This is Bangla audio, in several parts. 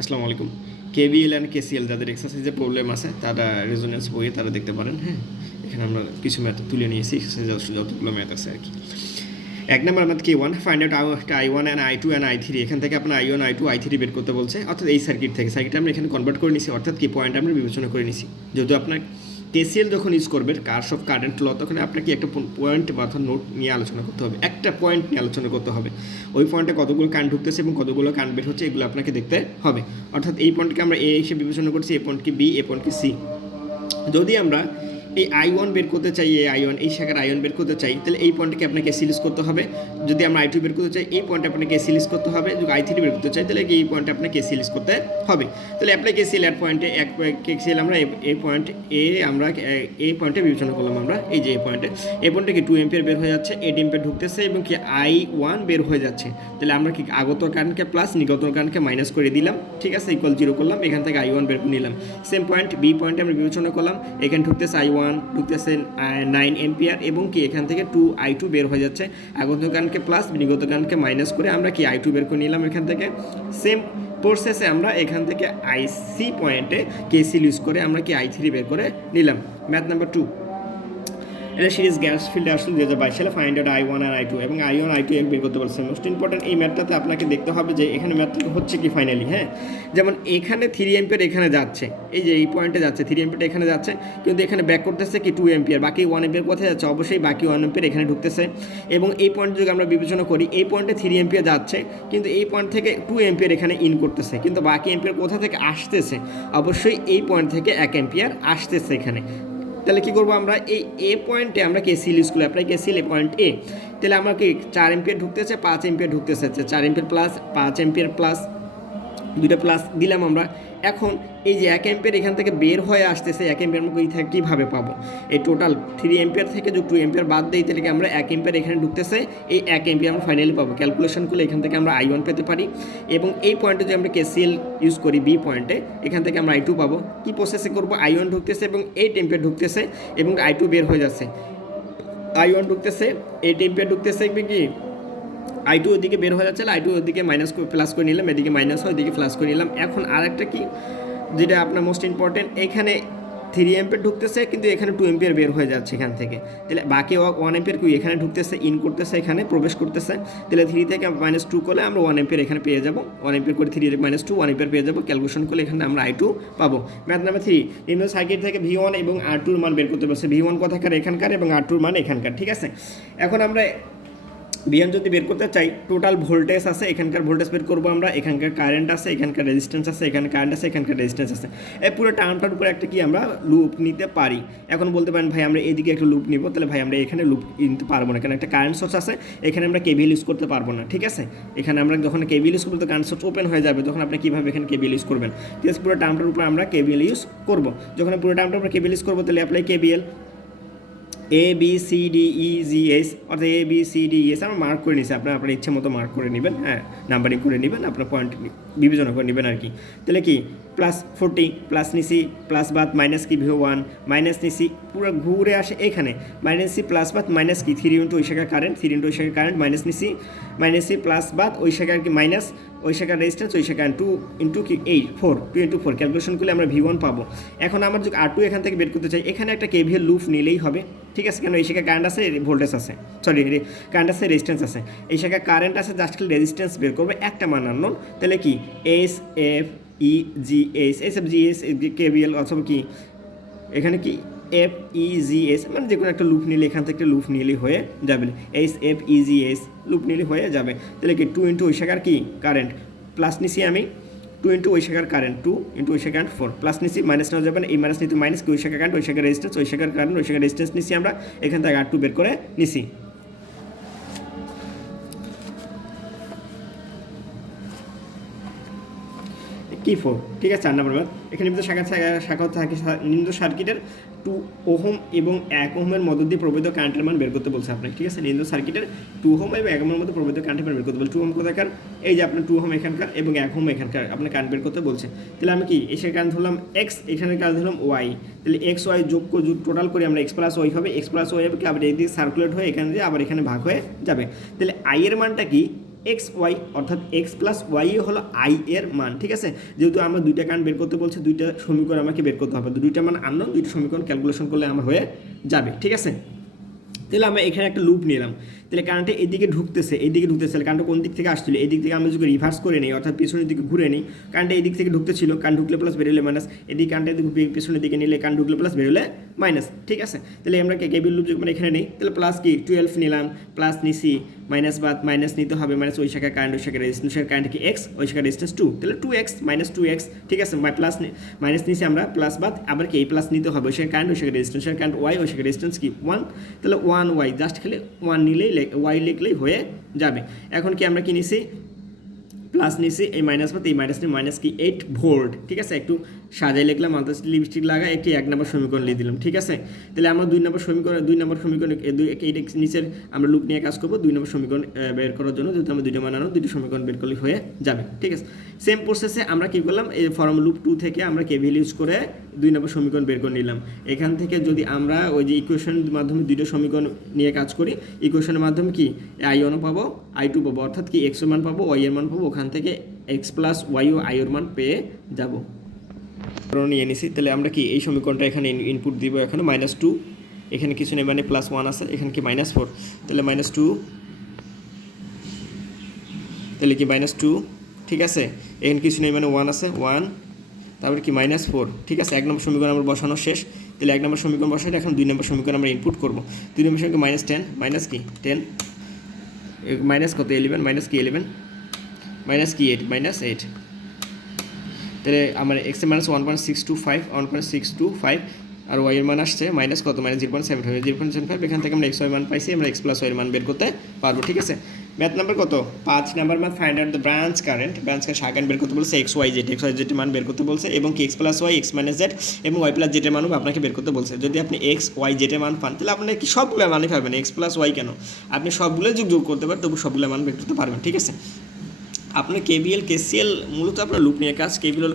আসসালামু আলাইকুম। কেবিএল অ্যান্ড কেসিএল যাদের এক্সারসাইজে প্রবলেম আছে তারা রেজোনেন্স বইয়ে তারা দেখতে পারেন। হ্যাঁ, এখানে আমরা কিছু ম্যাথ তুলে নিয়েছি, এক্সারসাইজ যতগুলো ম্যাথ আছে আর কি। এক number math K1, find out I1 and I2 and I3। এখান থেকে আপনার I1, I2, I3 বের করতে বলছে, অর্থাৎ এই সার্কিট থেকে। সার্কিট আমরা এখানে কনভার্ট করে নিছি, অর্থাৎ কি পয়েন্ট আমরা বিবেচনা করে নিছি। যেহেতু আপনার কেসিএল যখন ইউজ করবেন কারশফ কারেন্ট ল, তখন আপনাকে একটা পয়েন্ট বা নোট নিয়ে আলোচনা করতে হবে, একটা পয়েন্ট নিয়ে আলোচনা করতে হবে। ওই পয়েন্টে কতগুলো কারেন্ট ঢুকতেছে এবং কতগুলো কারেন্ট বের হচ্ছে এগুলো আপনাকে দেখতে হবে। অর্থাৎ এই পয়েন্টকে আমরা এ হিসেবে বিবেচনা করছি, এই পয়েন্টকে বি, এই পয়েন্টকে সি। যদি আমরা এই I1 বের করতে চাই, এই শাখার I1 বের করতে চাই, তাহলে এই পয়েন্টকে আপনাকে সিলিজ করতে হবে। যদি আমরা I2 বের করতে চাই, এই পয়েন্টে আপনাকে সিলিজ করতে হবে। যদি I3 বের করতে চাই, তাহলে এই পয়েন্টে আপনাকে সিলিজ করতে হবে। তাহলে অ্যাপ্লাই কেসিএল অ্যাট পয়েন্টে কেসিএল আমরা এই পয়েন্ট আমরা এই পয়েন্টে বিবেচনা করলাম। আমরা এই যে এই পয়েন্টে কি 2 এম্পিয়ার বের হয়ে যাচ্ছে, 8 এম্পিয়ার ঢুকতেছে এবং কি I1 বের হয়ে যাচ্ছে। তাহলে আমরা কি আগত কারেন্টকে প্লাস, নিগত কারেন্টকে মাইনাস করে দিলাম, ঠিক আছে, ইকুয়াল 0 করলাম। এখান থেকে I1 বের করে নিলাম। সেম পয়েন্ট বি পয়েন্টে আমরা বিবেচনা করলাম। এখানে ঢুকতেছে I1, ঢুকতেছে 9 এম্পিয়ার এবং কি এখান থেকে I2 বের হয়ে যাচ্ছে। আগত কারেন্টকে প্লাস, নিগত কারেন্টকে মাইনাস করে আমরা কি I2 বের করে নিলাম এখান থেকে। সেম প্রসেসে আমরা এখান থেকে IC পয়েন্টে কেসিএল ইউজ করে আমরা কি I3 বের করে নিলাম। ম্যাথ নাম্বার 2, এটা সিরিজ গ্যাস ফিল্ডে আসলে 2022 সালে ফাইন্ড আউট I1 আর I2 এবং I1 I2 বের করতে বলছে। মোস্ট ইম্পর্টেন্ট এই ম্যাথটাতে আপনাকে দেখতে হবে যে এখানে ম্যাথটা হচ্ছে কি ফাইনালি। হ্যাঁ, যেমন এখানে 3 এম্পিয়ার এখানে যাচ্ছে, এই যে এই পয়েন্টে যাচ্ছে 3 এম্পিয়ার এখানে যাচ্ছে, কিন্তু এখানে ব্যাক করতেছে কি 2 এম্পিয়ার, বাকি 1 এম্পিয়ার কোথায় যাচ্ছে, অবশ্যই বাকি 1 এম্পিয়ার এখানে ঢুকতেছে। এবং এই পয়েন্ট যদি আমরা বিবেচনা করি, এই পয়েন্টে 3 এম্পিয়ার যাচ্ছে, কিন্তু এই পয়েন্ট থেকে 2 এম্পিয়ার এখানে ইন করতেছে, কিন্তু বাকি এম্পিয়ার কোথা থেকে আসতেছে, অবশ্যই এই পয়েন্ট থেকে 1 এম্পিয়ার আসতেছে এখানে। তাহলে কী করবো আমরা, এই এ পয়েন্টে আমরা কেসিএল ইউজ করি, অ্যাপ্লাই কেসিএল পয়েন্ট এ। তাহলে আমরা কি 4 এম্পিয়ার ঢুকতেছে, 5 এম্পিয়ার ঢুকতেছে, 4 এম্পিয়ার প্লাস 5 এম্পিয়ার প্লাস, দুইটা প্লাস দিলাম আমরা। এখন এই যে 1 এম্পিয়ার এখান থেকে বের হয়ে আসতেছে, 1 এম্পিয়ার আমরা এই থেকে কীভাবে পাবো, এই টোটাল 3 এম্পিয়ার থেকে যদি 2 এম্পিয়ার বাদ দিই, তাহলে কি আমরা 1 এম্পিয়ার এখানে ঢুকতেছে, এই 1 এম্পিয়ার আমরা ফাইনালি পাবো। ক্যালকুলেশন করলে এখান থেকে আমরা I1 পেতে পারি এবং এই পয়েন্টে যদি আমরা কেসিএল ইউজ করি বি পয়েন্টে, এখান থেকে আমরা I2 পাবো। কি প্রসেসে করবো, I1 ঢুকতেছে এবং 8 এম্পিয়ার ঢুকতেছে এবং I2 বের হয়ে যাচ্ছে। I1 ঢুকতেছে, 8 এম্পিয়ার ঢুকতেছে কি I2 ওদিকে বের হয়ে যাচ্ছে, I2 ওদিকে মাইনাস প্লাস করে নিলাম, এদিকে মাইনাস হয়, ওদিকে প্লাস করে নিলাম। এখন আরেকটা কি, যেটা আপনার মোস্ট ইম্পর্টেন্ট, এখানে 3 এম্পিয়ার ঢুকতেছে কিন্তু এখানে 2 এম্পিয়ার বের হয়ে যাচ্ছে এখান থেকে। তাহলে বাকি 1 এম্পিয়ার কি এখানে ঢুকতেছে, ইন করতেছে, এখানে প্রবেশ করতেছে। তাহলে 3 থেকে -2 করলে আমরা 1 এম্পিয়ার এখানে পেয়ে যাবো। 1 এম্পিয়ার করে 3 -2 1 এম্পিয়ার পেয়ে যাবো। ক্যালকুলেশন করলে এখানে আমরা I2 পাবো। ম্যাথ নাম্বার 3, নিম্ন সার্কিট থেকে V1 এবং R2 এর মান বের করতে বলছে। V1 কোথাকার, এখানকার, এবং R2 এর মান এখানকার, ঠিক আছে। এখন আমরা বিএন যদি বের করতে চাই, টোটাল ভোল্টেজ আছে, এখানকার ভোল্টেজ বের করবো আমরা, এখানকার কারেন্ট আছে, এখানকার রেজিস্ট্যান্স আছে, এখানে কারেন্ট আছে, এখানকার রেজিস্ট্যান্স আছে। এই পুরো টার্মটার উপরে একটা কি আমরা লুপ নিতে পারি। এখন বলতে পারেন ভাই আমরা এদিকে একটা লুপ নিব, তাহলে ভাই আমরা এখানে লুপ নিতে পারবো না, কারণ একটা কারেন্ট সোর্স আছে, এখানে আমরা কেবিএল ইউজ করতে পারবো না, ঠিক আছে। এখানে আমরা যখন কেবিএল ইউজ করবো তো কারেন্ট সোর্স ওপেন হয়ে যাবে, তখন আপনি কীভাবে এখানে কেবিএল ইউজ করবেন, ঠিক আছে। পুরো টার্মটার উপর আমরা কেবিএল ইউজ করবো। যখন পুরো টার্মটার উপর কেবিএল ইউজ করবো, তাহলে অ্যাপ্লাই কেবিএল ABCDEGS, অর্থাৎ ABCDES আমরা মার্ক করে নিচ্ছি, আপনার ইচ্ছে মতো মার্ক করে নেবেন। হ্যাঁ, নাম্বারিং করে নেবেন, আপনার পয়েন্ট বিবেচনা করে নেবেন আর কি। তাহলে কি +40 প্লাস নিছি, প্লাস বাদ মাইনাস কি V1 মাইনাস নিছি, পুরো ঘুরে আসে এখানে মাইনাস সি প্লাস বাদ মাইনাস কি 3 ইন্টু ওই শাখার কারেন্ট, 3 ইন্টু ওই শাখার কারেন্ট মাইনাস নিছি, মাইনাস সি প্লাস বাদ ওই শাখার কি মাইনাস ওই শাখার রেজিস্ট্যান্স, ওই শাখার 2 ইন্টু কি 2 ইন্টু 4 ক্যালকুলেশন করলে আমরা V1 পাবো। এখন আমরা যদি R2 এখান থেকে বের করতে চাই, এখানে একটা কেভিএল লুপ নিলেই হবে, ঠিক আছে। কেন এই শাখায় কারেন্ট আছে, ভোল্টেজ আছে, সরি কারেন্ট আছে, রেজিস্ট্যান্স আছে, এই শাখায় কারেন্ট আছে, জাস্ট খালি রেজিস্ট্যান্স বের করবে, একটা মান আননোন। তাহলে কি SFEGS, SFGS কেভিএল অথবা কি এখানে কি FEGS, মানে যে কোনো একটা লুপ নিলে এখান থেকে লুপ নিলেই হয়ে যাবে, SFEGS লুপ নিলে হয়ে যাবে। তাহলে কি 2 ইন্টু ওই শাখার কি কারেন্ট, প্লাস নিছি আমি 2 ইন্টু ওই শাখার কারেন্ট, 2 ইন্টু ওই শাখার 4 প্লাস নিছি, মাইনাস নেওয়া যাবে না, এই মাইনাস নিতে মাইনাস কি ওই শাখার কারেন্ট, ওই শাখার রেজিস্ট্যান্স, ওই শাখার কারেন্ট, ওই শাখার রেজিস্ট্যান্স নিছি আমরা, এখান থেকে R2 বের করে নিছি। কি 4, ঠিক আছে। 4 নম্বর ম্যাথ, এখানে নিম্ন শাখা থাকে নিম্ন সার্কিটের 2 ওহম এবং 1 ওহমের মধ্য দিয়ে প্রবাহিত কারেন্টের মান বের করতে বলছে আপনাকে, ঠিক আছে। নিম্ন সার্কিটের 2 ওহম এবং 1 ওহমের মধ্যে প্রবাহিত কারেন্টের মান বের করতে বলছে। 2 ওহম কোথাকার, এই যে আপনার 2 ওহম এখানকার এবং 1 ওহম এখানকার, আপনার কারেন্ট বের করতে বলছে। তাহলে আমি কি এসে কারেন্ট ধরলাম X, এখানে কারেন্ট ধরলাম Y, তাহলে X Y যোগ টোটাল করে আমরা X প্লাস Y হবে, X প্লাস Y হবে কি আবার এদিকে সার্কুলেট হয়ে এখানে দিয়ে আবার এখানে ভাগ হয়ে যাবে। তাহলে I এর মানটা কি এক্স ওয়াই, অর্থাৎ এক্স প্লাস ওয়াই হলো আই এর মান, ঠিক আছে। যেহেতু আমরা দুইটা কারেন্ট বের করতে বলছে, দুইটা সমীকরণ আমাকে বের করতে হবে, দুইটা মান আননোন, দুইটা সমীকরণ ক্যালকুলেশন করলে আমার হয়ে যাবে, ঠিক আছে। তাহলে আমরা এখানে একটা লুপ নিলাম, তাহলে কারেন্টটা এদিকে ঢুকতেছে, কারেন্টটা কোন দিক থেকে আসছিল, এই দিক থেকে আমরা যদি রিভার্স করে নিই, অর্থাৎ পিছনের দিকে ঘুরে নিই, কারেন্টটা এই দিক থেকে ঢুকতেছিল, কারেন্ট ঢুকলে প্লাস বেরোলে মাইনাস, এদিকে কারেন্টটা পিছনের দিকে নিলে কারেন্ট ঢুকলে প্লাস বেরোলে মাইনাস, ঠিক আছে। তাহলে আমরা কেবিএল লুপ যখন এখানে নিই, তাহলে প্লাস কি 12 নিলাম, প্লাস নিছি, মাইনাস বাদ মাইনাস নিতে হবে, মাইনাস ওই শাখায় কারেন্ট, ওই শাখায় রেজিস্ট্যান্সের কারেন্ট কি এক্স, ওই শাখায় রেজিস্ট্যান্স 2, তাহলে 2x মাইনাস 2x, ঠিক আছে। প্লাস মাইনাস নিছি আমরা, প্লাস বাদ আবার কি এই প্লাস নিতে হবে, ওই শাখায় কারেন্ট, ওই শাখায় রেজিস্ট্যান্সের কারেন্ট ওয়াই, ওই শাখায় রেজিস্ট্যান্স কি 1, তাহলে 1y, জাস্ট খালি 1 নিলেই ওয়াই লিখলেই হয়ে যাবে। এখন কি আমরা কি নিছি, প্লাস নিছি, এই মাইনাস বাদ এই মাইনাস নিয়ে মাইনাস কি 8 ভোল্ট, ঠিক আছে। একটু সাজাই লিখলাম, আলতা লিপস্টিক লাগা, একটি 1 নম্বর সমীকরণ লিখে দিলাম, ঠিক আছে। তাহলে আমরা 2 নম্বর সমীকরণ এইটা নিচের আমরা লুপ নিয়ে কাজ করবো 2 নম্বর সমীকরণ বের করার জন্য, যেহেতু আমরা দুইটা মান আনো, দুইটা সমীকরণ বের করলে হয়ে যাবে, ঠিক আছে। সেম প্রসেসে আমরা কি করলাম, এই ফর্ম লুপ 2 থেকে আমরা কেভিএল ইউজ করে 2 নম্বর সমীকরণ বের করে নিলাম। এখান থেকে যদি আমরা ওই যে ইকুয়েশনের মাধ্যমে দুইটা সমীকরণ নিয়ে কাজ করি, ইকুয়েশনের মাধ্যমে কি i1 পাবো, i2 পাবো, অর্থাৎ কি x এর মান পাবো, y এর মান পাবো, ওখান থেকে x প্লাস y ও i এর মান পেয়ে যাব। নিয়ে নিছি, তাহলে আমরা কি এই সমীকরণটা এখানে ইনপুট দিব, এখানে -2, এখানে কিছু নেই মানে +1 আছে, এখানে কি -4, তাহলে -2, তাহলে কি -2, ঠিক আছে। এখানে কিছু নেই মানে 1 আছে, 1, তারপরে কি -4, ঠিক আছে। 1 নম্বর সমীকরণ আমরা বসানো শেষ, তাহলে 1 নম্বর সমীকরণ বসালে এখন 2 নম্বর সমীকরণ আমরা ইনপুট করবো। 2 নম্বর সমীকরণ -10, মাইনাস কি 10, মাইনাস কত 11, মাইনাস কি 11, মাইনাস কি 8, -8, তাহলে আমার এক্স এর মান আছে 1.625, আর ওয়াই এর মান আসছে মাইনাস কত, -0.75, এখান থেকে আমরা এক্স ওয়াই মান পাইছি, আমরা এক্স প্লাস ওয়াই এর মান বের করতে পারবো, ঠিক আছে। ম্যাথ নাম্বার কত 5 number math, find out the branch current শাখা কারেন্ট বের করতে বলছে, এক্স ওয়াই জেড এর মান বের করতে বলছে, এবং কি X plus Y, X minus Z এবং ওয়াই প্লাস জেড এর মানও আপনাকে বের করতে বলছে। যদি আপনি এক্স ওয়াই জেড এর মান পান, তাহলে আপনি কি সবগুলো মানই পাবেন, এক্স প্লাস ওয়াই কেন, আপনি সবগুলো যোগ করতে পারেন, তবু সবগুলো মান বের করতে পারবেন, ঠিক আছে। আপনার কেবিএল কেসিএল মূলত আপনার লুপ নিয়ে কাজ। কেবিএল হল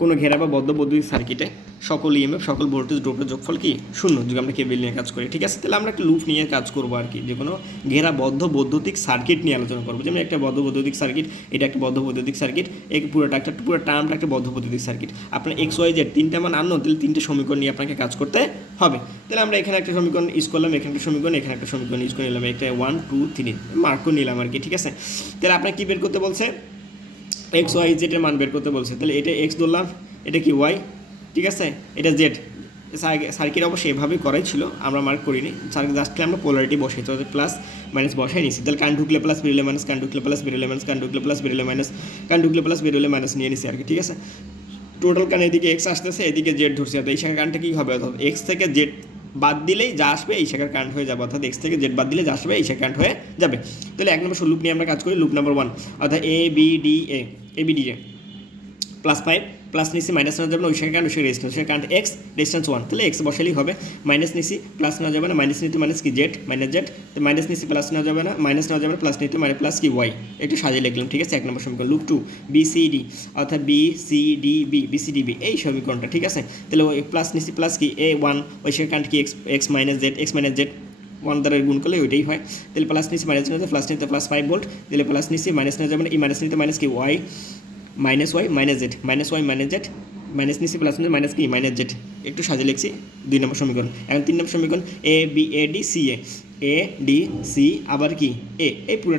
কোনো ঘেরা বা বদ্ধ বৈদ্যুতিক সার্কিটে সকল ইএমএফ সকল ভোল্টেজ ড্রপের যোগফল কি 0, যদি আমরা কেবিএল নিয়ে কাজ করি, ঠিক আছে। তাহলে আমরা একটা লুপ নিয়ে কাজ করবো আর কি, যে কোনো ঘেরা বদ্ধ বৈদ্যুতিক সার্কিট নিয়ে আলোচনা করবো। যেমন একটা বদ্ধ বৈদ্যুতিক সার্কিট, এটা একটা বদ্ধ বৈদ্যুতিক সার্কিট, এই পুরো টার্মটা একটা বদ্ধ বৈদ্যুতিক সার্কিট। আপনার এক্স ওয়াই জেড 3টা মান আননোন, তাহলে 3টে সমীকরণ নিয়ে আপনাকে কাজ করতে হবে। তাহলে আমরা এখানে একটা সমীকরণ ইউজ করলাম, এখানে একটা সমীকরণ, এখানে একটা সমীকরণ ইউজ করে নিলাম, একটা 1 2 3 মার্কও নিলাম আর কি, ঠিক আছে। তাহলে আপনাকে কী বের করতে বলছে, এক্স ওয়াই জেড এর মান বের করতে বলছে। তাহলে এটা এক্স ধরলাম, এটা কি ওয়াই, ঠিক আছে, এটা জেড। সার্কিট অবশ্যই এভাবেই করাই ছিল, আমরা মার্ক করিনি, জাস্ট আমরা পোলারিটি বসাই, তো প্লাস মাইনাস বসাই নিছি। তাহলে কারেন্ট ঢুকলে প্লাস বেরোলে মাইনাস, কারেন্ট ঢুকলে প্লাস বেরোলে মাইনাস, কারেন্ট ঢুকলে প্লাস বেরোলে মাইনাস, কারেন্ট ঢুকলে প্লাস বেরোলে মাইনাস নিয়ে নিছি আর কি, ঠিক আছে। টোটাল কারেন্ট এদিকে এক্স আসতেছে, এদিকে জেড ধরছে, এই শাখার কারেন্টটা কী হবে, অর্থাৎ এক্স থেকে জেড বাদ দিলেই যা আসবে এই শাখার কারেন্ট হয়ে যাবে, অর্থাৎ এক্স থেকে জেড বাদ দিলে যা আসবে এই শাখার কারেন্ট হয়ে যাবে। তাহলে 1 নম্বর লুপ নিয়ে আমরা কাজ করি, লুপ নাম্বার 1, অর্থাৎ A B D A +5, plus নিছি, মাইনাস নেওয়া যাবে না, ওই শাখায় কারেন্ট, ওই শাখায় রেজিস্ট্যান্স, কারেন্ট এক্স, রেজিস্ট্যান্স 1, তাহলে এক্স বসালেই হবে। মাইনাস নিছি, প্লাস নেওয়া যাবে না, মাইনাস নিতে মাইনাস কি জেড, মাইনাস জেড, তো মাইনাস নিছি, প্লাস নেওয়া যাবে না, মাইনাস নেওয়া যাবে না, প্লাস নিতে মানে প্লাস কি ওয়াই, একটু সাজিয়ে লিখলাম, ঠিক আছে। 1 নম্বর সমীকরণ। লুপ 2, BCD, অর্থাৎ BCDB এই সমীকরণটা, ঠিক আছে। তাহলে ওই প্লাস নিছি, প্লাস কি A1, ওই শাখায় কারেন্ট কি এক্স মাইনাস জেড, 1 দ্বারা গুণ করলে ওইটাই হয়। তাহলে প্লাস নিছি, মাইনাস নিতে প্লাস নিতে প্লাস 5 ভোল্ট, তাহলে প্লাস নিছি, মাইনাস নেওয়া যাবে না, এই মাইনাস নিতে মাইনাস কি Y, minus Y minus Z, minus নিচ্ছি, প্লাস নিচ্ছি, মাইনাস কি মাইনাস জেড, একটু সাজিয়ে লিখছি 2 নম্বর সমীকরণ। এখন 3 নম্বর সমীকরণ, ADC, আবার কি এই পুরো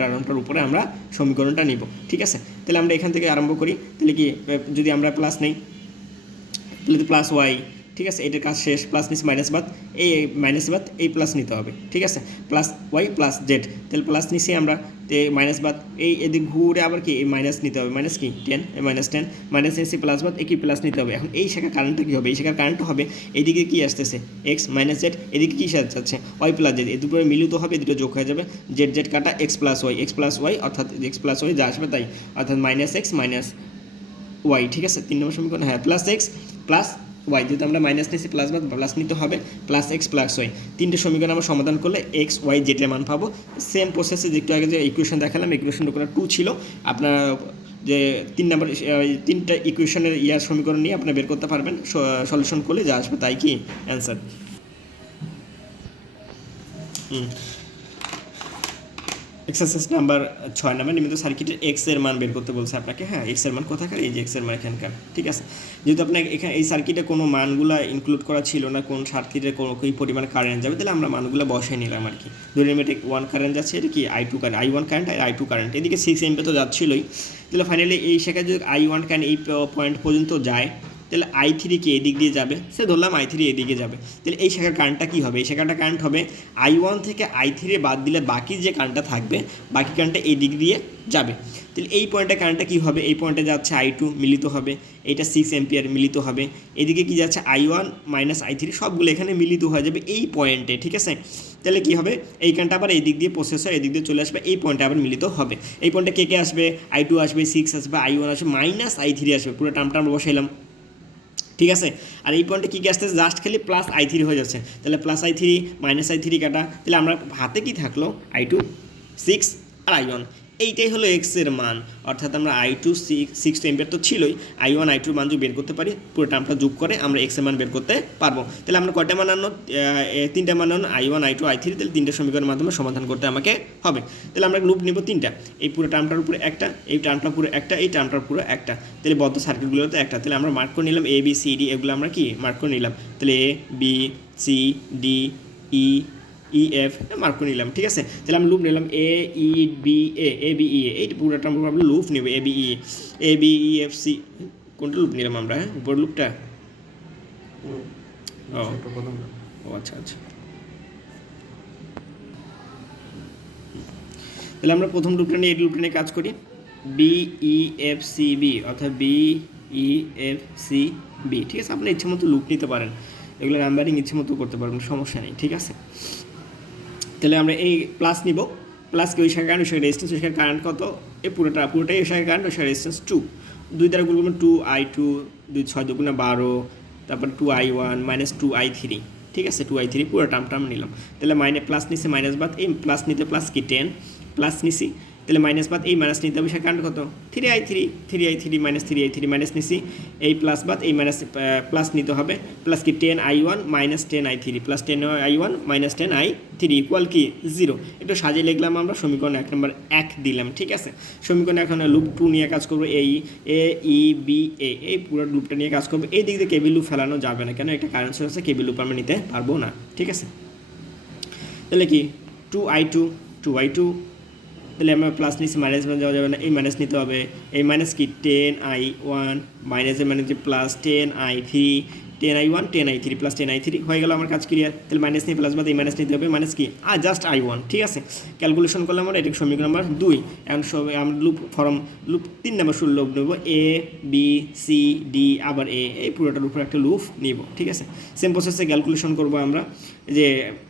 টার্মটার উপরে আমরা সমীকরণটা নিব, ঠিক আছে। তাহলে আমরা এখান থেকে আরম্ভ করি, তাহলে কি যদি আমরা প্লাস নেই, তাহলে প্লাস ওয়াই, ঠিক আছে, এটার কাজ শেষ। প্লাস নিচ্ছি, মাইনাস বাদ এই মাইনাস বাদ এই প্লাস নিতে হবে, ঠিক আছে। প্লাস ওয়াই প্লাস জেড, তাহলে প্লাস নিচ্ছি আমরা, মাইনাস বাদ এই এদিক ঘুরে আবার কি এই মাইনাস নিতে হবে, মাইনাস কি 10, -10, মাইনাস নিচ্ছি, প্লাস বাদ একই প্লাস নিতে হবে। এখন এই শাখার কারেন্টটা কী হবে, এই শাখার কারেন্টটা হবে এইদিকে কি আসতেছে এক্স মাইনাস জেড, এদিকে কী যাচ্ছে ওয়াই প্লাস জেড, এই দুটো মিলিত হবে, দুটো যোগ হয়ে যাবে, জেড কাটা এক্স প্লাস ওয়াই, অর্থাৎ এক্স প্লাস ওয়াই যা আসবে তাই, অর্থাৎ মাইনাস এক্স মাইনাস ওয়াই, ঠিক আছে। 3 নম্বর সমীকরণ, হ্যাঁ, প্লাস এক্স প্লাস ওয়াই, যেহেতু আমরা মাইনাস নিচ্ছি, প্লাস বাদ প্লাস নিতে হবে, প্লাস এক্স প্লাস ওয়াই, 3টে সমীকরণ আমরা সমাধান করলে এক্স ওয়াই জেডের মান পাবো। সেম প্রসেসে যে একটু আগে যে ইকুয়েশন দেখালাম, ইকুয়েশনটা কোনো 2 ছিল, আপনার যে 3 নম্বর 3টা ইকুয়েশনের সমীকরণ নিয়ে আপনি বের করতে পারবেন, সলিউশন করলে যা আসবে তাই কি অ্যান্সার। এক্সারসাইজ নাম্বার 6 নাম্বার নিয়মিত সার্কিটের এক্স এর মান বের করতে বলছে আপনাকে। হ্যাঁ, এক্স এর মান কোথাকার, এই যে এক্স এর মান এখানকার। ঠিক আছে, যেহেতু আপনাকে এখানে এই সার্কিটে কোনো মানগুলা ইনক্লুড করা ছিল না, কোন সার্কিটে কোনো কী পরিমাণ কারেন্ট যাবে, তাহলে আমরা মানগুলো বসাই নিলাম আর কি। ধরে নিলাম এটা 1 কারেন্ট যাচ্ছে, এটা কি I2 কারেন্ট, I1 কারেন্ট আর I2 কারেন্ট, এদিকে 6 এমপি তো যাচ্ছিলই। তাহলে ফাইনালি এই শাখায় যদি I1 কারেন্ট এই পয়েন্ট পর্যন্ত যায়, তাহলে I3 কি এদিক দিয়ে যাবে, সে ধরলাম I3 এদিকে যাবে, তাহলে এই শাখার কারেন্টটা কী হবে, এই শাখাটা কারেন্ট হবে I1 থেকে I3 বাদ দিলে বাকি যে কারেন্টটা থাকবে, বাকি কারেন্টটা এই দিক দিয়ে যাবে। তাহলে এই পয়েন্টে কারেন্টটা কী হবে, এই পয়েন্টে যাচ্ছে I2 মিলিত হবে, এটা 6 এম্পিয়ার মিলিত হবে, এদিকে কি যাচ্ছে I1 মাইনাস I3 সবগুলো এখানে মিলিত হয়ে যাবে এই পয়েন্টে। ঠিক আছে, তাহলে কী হবে, এই কারেন্টটা আবার এই দিক দিয়ে প্রসেস হয়, এই দিক দিয়ে চলে আসবে, এই পয়েন্টে আবার মিলিত হবে। এই পয়েন্টে কে আসবে, I2 আসবে, 6 আসবে, I1 আসবে, মাইনাস I3 আসবে, পুরো টার্মটা আমরা বসাইলাম। ঠিক আছে, আর এই পয়েন্টে কী আসতেছে, জাস্ট খালি প্লাস I3 হয়ে যাচ্ছে, তাহলে প্লাস I3 মাইনাস I3 কাটা, তাহলে আমরা হাতে কি থাকলো I2 6 আর I1, এইটাই হলো এক্স এর মান। অর্থাৎ আমরা I2 6 এম্পিয়ার তো ছিলই, I1 I2 মান যদি বের করতে পারি, পুরো টার্মটা যোগ করে আমরা এক্স এর মান বের করতে পারবো। তাহলে আমরা কয়টা মান আনো, 3টা মান আনো, I1 I2 I3, তাহলে 3টা সমীকরণের মাধ্যমে সমাধান করতে আমাকে হবে। তাহলে আমরা লুপ নিব 3টা, এই পুরো টার্মটার উপরে একটা, এই টার্মটার পুরো একটা, এই টার্মটার পুরো একটা, তাহলে বদ্ধ সার্কিটগুলোতে একটা। তাহলে আমরা মার্ক করে নিলাম A B C D, এগুলো আমরা কি মার্ক করে নিলাম, তাহলে A B C D E F mark করে নিলাম। ঠিক আছে, তাহলে আমি লুপ নিলাম A E B A A B E A, এই পুরোটা আমরা লুপ নেব A B E A B E F C, কোনটা লুপ নিলাম আমরা, হ্যাঁ উপর লুপটা, ও আচ্ছা আচ্ছা। তাহলে আমরা প্রথম লুপটা নিয়ে এই লুপটা নিয়ে কাজ করি, B E F C B, অর্থাৎ B E F C B। ঠিক আছে, আপনি ইচ্ছে মতো লুপ নিতে পারেন, এগুলো নাম্বারিং ইচ্ছে মতো করতে পারবেন, সমস্যা নেই। ঠিক আছে, তাহলে আমরা এই প্লাস নিব, প্লাস কি ওই শাখার কারেন্ট, ওই শাখার রেজিস্ট্যান্স, ওই শাখার কারেন্ট কত, এই পুরোটাই ওই শাখার কারেন্ট, ওই শাখার রেজিস্ট্যান্স 2, 2 দ্বারা গুণ করবেন 2I2, 2 6 2 12, তারপর 2I1 মাইনাস 2I3। ঠিক আছে, 2I3 পুরো টার্মটা আমরা নিলাম। তাহলে প্লাস নিচে মাইনাস বাদ, এই প্লাস নিতে প্লাস কি 10 প্লাস নিছি, তাহলে মাইনাস বাদ এই মাইনাস নিতে হবে, সে কারেন্ট কত 3I3 মাইনাস 3I3 মাইনাস নিছি, এই প্লাস বাদ এই মাইনাস প্লাস নিতে হবে, প্লাস কি 10I1 minus 10I3 plus 10I1 minus 10I3 equal কি 0। একটু সাজিয়ে লিখলাম আমরা, সমীকরণ 1 নম্বর 1 দিলাম। ঠিক আছে, সমীকরণ এখন লুপ 2 নিয়ে কাজ করবো, এই A E B A, এই পুরো লুপটা নিয়ে কাজ করবো। এই দিক দিয়ে কেবি লুপ ফেলানো যাবে না, কেন একটা কারেন্ট সোর্স আছে, কেবি লুপ আমরা নিতে পারবো না। ঠিক আছে, তাহলে কি 2I2, তাহলে আমরা প্লাস নিচে মাইনাস যাওয়া যাবে না, এই মাইনাস নিতে হবে, এই মাইনাস কি 10I1 মাইনাসের মানে plus 10I3, 10I1 10I3 plus 10I3 হয়ে গেল আমার কাজ ক্লিয়ার। তাহলে মাইনাস নিয়ে প্লাস বাদ এই মাইনাস নিতে হবে, মাইনাস কি জাস্ট I1। ঠিক আছে, ক্যালকুলেশন করলাম আমরা, এটা সমীকরণ নাম্বার 2। এখন আমরা লুপ 3 নম্বর লুপ নেব A B C D আবার A, এই পুরোটার উপর একটা লুপ নিব। ঠিক আছে, সেম প্রসেসে ক্যালকুলেশন করবো আমরা, যে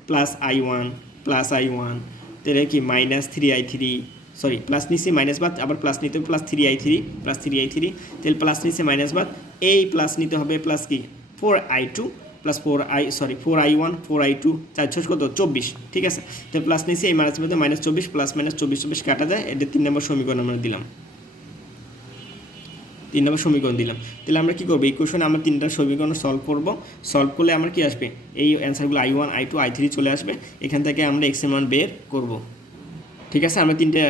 প্লাস I1 তাহলে কি মাইনাস 3I3, সরি প্লাস নিচে মাইনাস বাদ, আবার প্লাস নিতে হবে প্লাস 3I3 তাহলে প্লাস নিচে মাইনাস বাদ, এই প্লাস নিতে হবে প্লাস কি 4I2 প্লাস 4I1 4I2 4 কত 24। ঠিক আছে, তাহলে প্লাস নিচে এই মাইনাস মধ্যে মাইনাস 24 প্লাস মাইনাস 24 কাটা যায়, এটা 3 নম্বর সমীকরণ আমরা দিলাম, 3 নম্বর সমীকরণ দিলাম। তাহলে আমরা কী করবো, এই কোশ্চেনে আমরা 3টা সমীকরণ সলভ করলে আমার কি আসবে, এই অ্যান্সারগুলো I1 I2 I3 চলে আসবে, এখান থেকে আমরা এক্স এর মান বের করব। ঠিক আছে, আমরা 3টা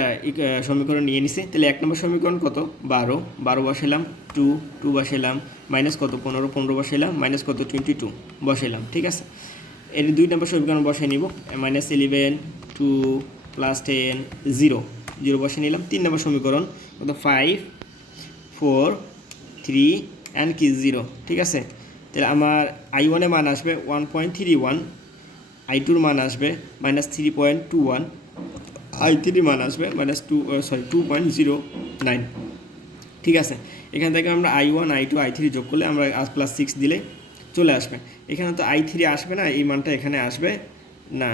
সমীকরণ নিয়ে নিছি। তাহলে 1 নম্বর সমীকরণ কত 12 বসাইলাম, 2 বসাইলাম, মাইনাস কত 15 বসাইলাম, মাইনাস কত 22 বসাইলাম। ঠিক আছে, এর 2 নম্বর সমীকরণ বসাই নিব, মাইনাস 11 2 প্লাস 10 0 বসাই নিলাম। 3 নম্বর সমীকরণ কত 5 4 3 অ্যান্ড কি 0। ঠিক আছে, তাহলে আমার I1 এর মান আসবে 1.31, I2 মান আসবে মাইনাস 3.21, I3 মান আসবে মাইনাস 2.09। ঠিক আছে, এখান থেকে আমরা I1 I2 I3 যোগ করলে আমরা প্লাস 6 দিলে চলে আসবে। এখানে তো I3 আসবে না, এই মানটা এখানে আসবে না,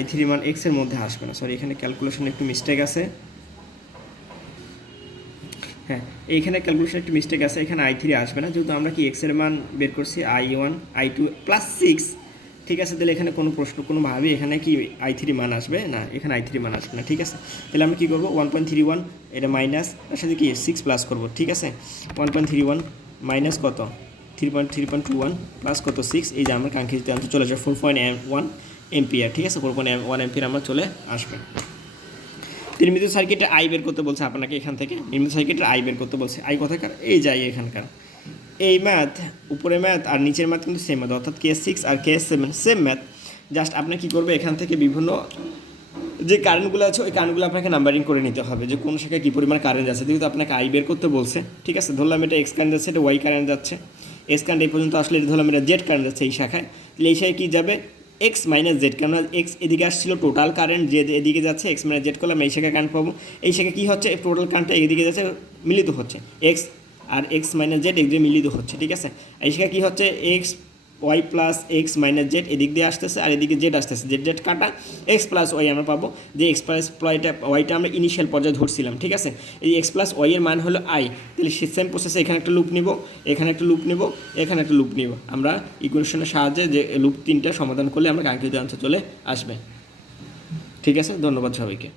I3 মান x এর মধ্যে আসবে না, সরি এখানে ক্যালকুলেশনে একটু মিস্টেক আছে, হ্যাঁ এইখানে ক্যালকুলেশন একটু মিস্টেক আছে, এখানে I3 আসবে না, যেহেতু আমরা কি x এর মান বের করছি I1 I2 প্লাস 6। ঠিক আছে, তাহলে এখানে কোনোভাবেই এখানে কি I3 মান আসবে না, এখানে I3 মান আসবে না। ঠিক আছে, তাহলে আমরা কী করবো 1.31 এটা মাইনাস, তার সাথে কি 6 প্লাস করবো। ঠিক আছে, 1.31 মাইনাস কত 3.21 প্লাস কত 6, এই যে আমরা কাঙ্ক্ষিত আনসার চলে আসবে 4.1 এম্পিয়ার। ঠিক আছে, 4.1 এম্পিয়ার আমরা চলে আসবে। নির্মিত সার্কিটের আই বের করতে বলছে আপনাকে এখান থেকে, নির্মিত সার্কিটের আই বের করতে বলছে। আই কোথাকার? এই যাই এখানকার। এই ম্যাথ, উপরে ম্যাথ আর নিচের ম্যাথ কিন্তু সেম ম্যাথ, অর্থাৎ কেস 6 আর কেস 7 সেম ম্যাথ। জাস্ট আপনি কী করবে, এখান থেকে বিভিন্ন যে কারেন্টগুলো আছে ওই কারেন্টগুলো আপনাকে নাম্বারিং করে নিতে হবে, যে কোন শাখায় কী পরিমাণ কারেন্ট আছে। যেহেতু আপনাকে আই বের করতে বলছে, ঠিক আছে, ধরলাম এটা এক্স কারেন্ট যাচ্ছে, এটা ওয়াই কারেন্ট যাচ্ছে, এক্স কারেন্ট এই পর্যন্ত আসলে এটা ধরলাম এটা জেড কারেন্ট যাচ্ছে এই শাখায়, তাহলে এই শাখায় কী যাবে, এক্স মাইনাস জেড, কেননা এক্স এদিকে আসছিল টোটাল কারেন্ট, জেড এদিকে যাচ্ছে, এক্স মাইনাস জেড করলাম, এই শাখায় কারেন্ট পাবো। এই শাখায় কী হচ্ছে, টোটাল কারেন্টটা এদিকে যাচ্ছে, মিলিত হচ্ছে, এক্স আর এক্স মাইনাস জেড এদিকে মিলিত হচ্ছে, ঠিক আছে। এই শাখায় কী হচ্ছে, X Y plus X minus Z এদিক দিয়ে আসতেছে, আর এদিকে জেড আসতেছে, জেড জেড কাটা, এক্স প্লাস ওয়াই আমরা পাবো, যে এক্স প্লাস ওয়াইটা আমরা ইনিশিয়াল পর্যায়ে ধরছিলাম, ঠিক আছে। এই এক্স প্লাস ওয়াই এর মান হলো আই, তাহলে সেম প্রসেসে এখানে একটা লুপ নিব, এখানে একটা লুপ নিব, এখানে একটা লুপ নিব, আমরা ইকুয়েশনের সাহায্যে যে লুপ 3টা সমাধান করলে আমরা কাঙ্ক্ষিত আনসার চলে আসবে। ঠিক আছে, ধন্যবাদ সবাইকে।